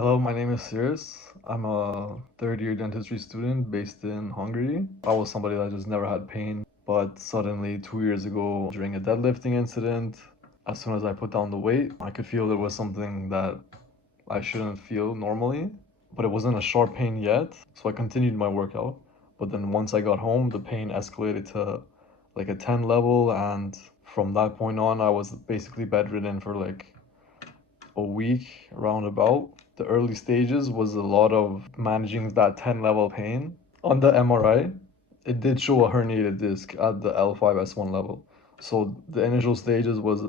Hello, my name is Cyrus. I'm a third year dentistry student based in Hungary. I was somebody that just never had pain, but suddenly 2 years ago, during a deadlifting incident, as soon as I put down the weight, I could feel there was something that I shouldn't feel normally, but it wasn't a sharp pain yet. So I continued my workout. But then once I got home, the pain escalated to like a 10 level, and from that point on, I was basically bedridden for like a week roundabout. The early stages was a lot of managing that 10 level pain. On the MRI, it did show a herniated disc at the L5S1 level. So the initial stages was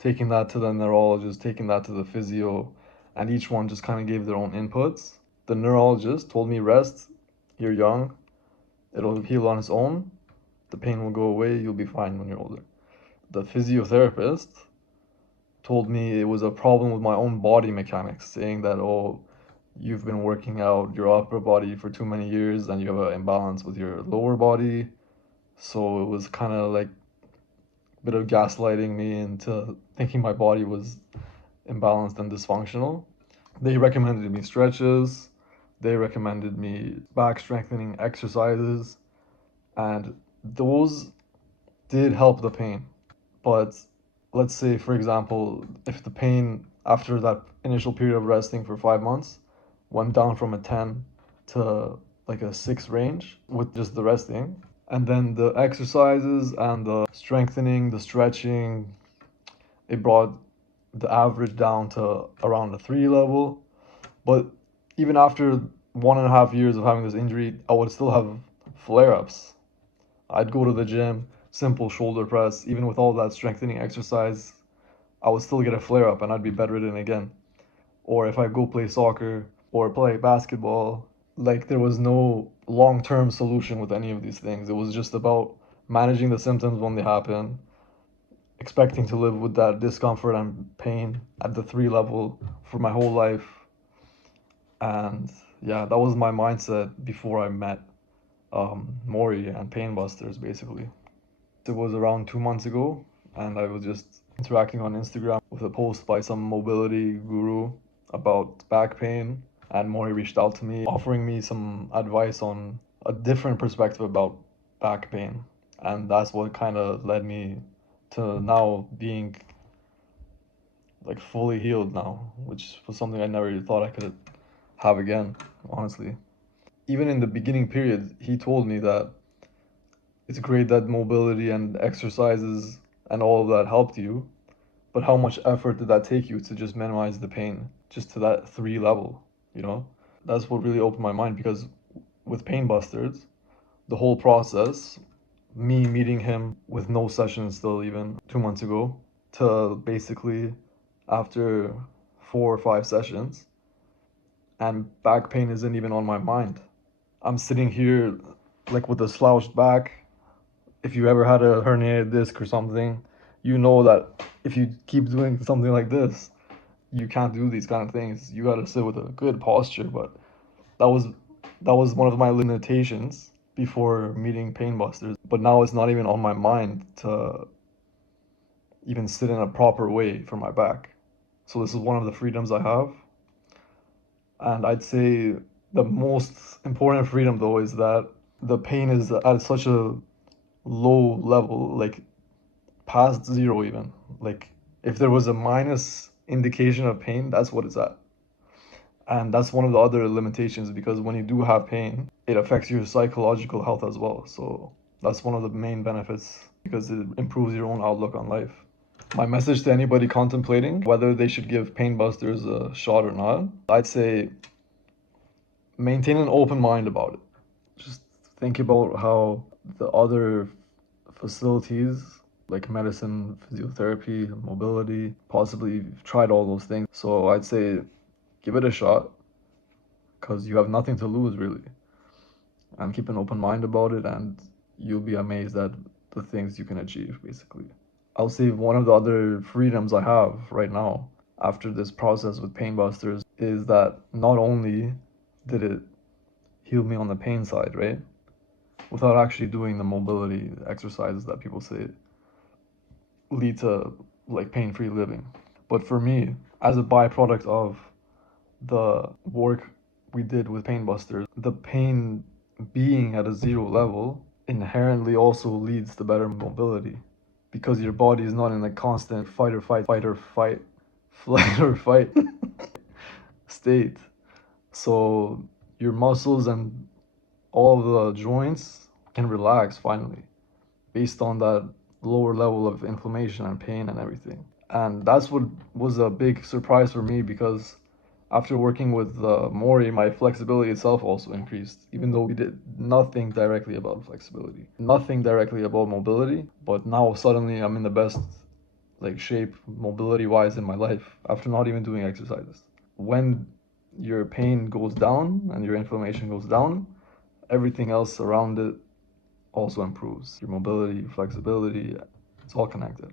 taking that to the neurologist, taking that to the physio, and each one just kind of gave their own inputs. The neurologist told me, rest, you're young, it'll heal on its own, the pain will go away, you'll be fine when you're older. The physiotherapist told me it was a problem with my own body mechanics, saying that, oh, you've been working out your upper body for too many years and you have an imbalance with your lower body. So it was kind of like a bit of gaslighting me into thinking my body was imbalanced and dysfunctional. They recommended me stretches, they recommended me back strengthening exercises, and those did help the pain. But let's say, for example, if the pain after that initial period of resting for 5 months went down from a 10 to like a 6 range with just the resting, and then the exercises and the strengthening, the stretching, it brought the average down to around the 3 level. But even after 1.5 years of having this injury, I would still have flare ups. I'd go to the gym, simple shoulder press, even with all that strengthening exercise, I would still get a flare up and I'd be bedridden again. Or if I go play soccer or play basketball, like there was no long term solution with any of these things. It was just about managing the symptoms when they happen, expecting to live with that discomfort and pain at the 3 level for my whole life. And yeah, that was my mindset before I met Maury and Painbusters basically. It was around 2 months ago, and I was just interacting on Instagram with a post by some mobility guru about back pain. And Maury reached out to me, offering me some advice on a different perspective about back pain. And that's what kind of led me to now being like fully healed now, which was something I never thought I could have again, honestly. Even in the beginning period, he told me that it's great that mobility and exercises and all of that helped you, but how much effort did that take you to just minimize the pain, just to that 3 level, you know? That's what really opened my mind because with Painbusters, the whole process, me meeting him with no sessions still even 2 months ago, to basically after 4 or 5 sessions, and back pain isn't even on my mind. I'm sitting here like with a slouched back. If you ever had a herniated disc or something, you know that if you keep doing something like this, you can't do these kind of things. You gotta sit with a good posture. But that was that was one of my limitations before meeting Painbusters. But now it's not even on my mind to even sit in a proper way for my back. So this is one of the freedoms I have. And I'd say the most important freedom though is that the pain is at such a low level, like past zero even. Like if there was a minus indication of pain, that's what it's at. And that's one of the other limitations because when you do have pain, it affects your psychological health as well. So that's one of the main benefits because it improves your own outlook on life. My message to anybody contemplating whether they should give Painbusters a shot or not, I'd say maintain an open mind about it. Just think about how the other facilities like medicine, physiotherapy, mobility, possibly you've tried all those things. So I'd say give it a shot because you have nothing to lose really. And keep an open mind about it, and you'll be amazed at the things you can achieve basically. I'll say one of the other freedoms I have right now after this process with Painbusters is that not only did it heal me on the pain side, right? Without actually doing the mobility exercises that people say lead to like pain-free living. But for me, as a byproduct of the work we did with Painbusterz, the pain being at a zero level inherently also leads to better mobility because your body is not in a constant fight or fight, flight or fight state. So your muscles and all the joints can relax finally based on that lower level of inflammation and pain and everything. And that's what was a big surprise for me because after working with Mori, my flexibility itself also increased, even though we did nothing directly about flexibility, nothing directly about mobility. But now suddenly I'm in the best shape mobility wise in my life after not even doing exercises. When your pain goes down and your inflammation goes down, everything else around it also improves. Your mobility, flexibility, it's all connected.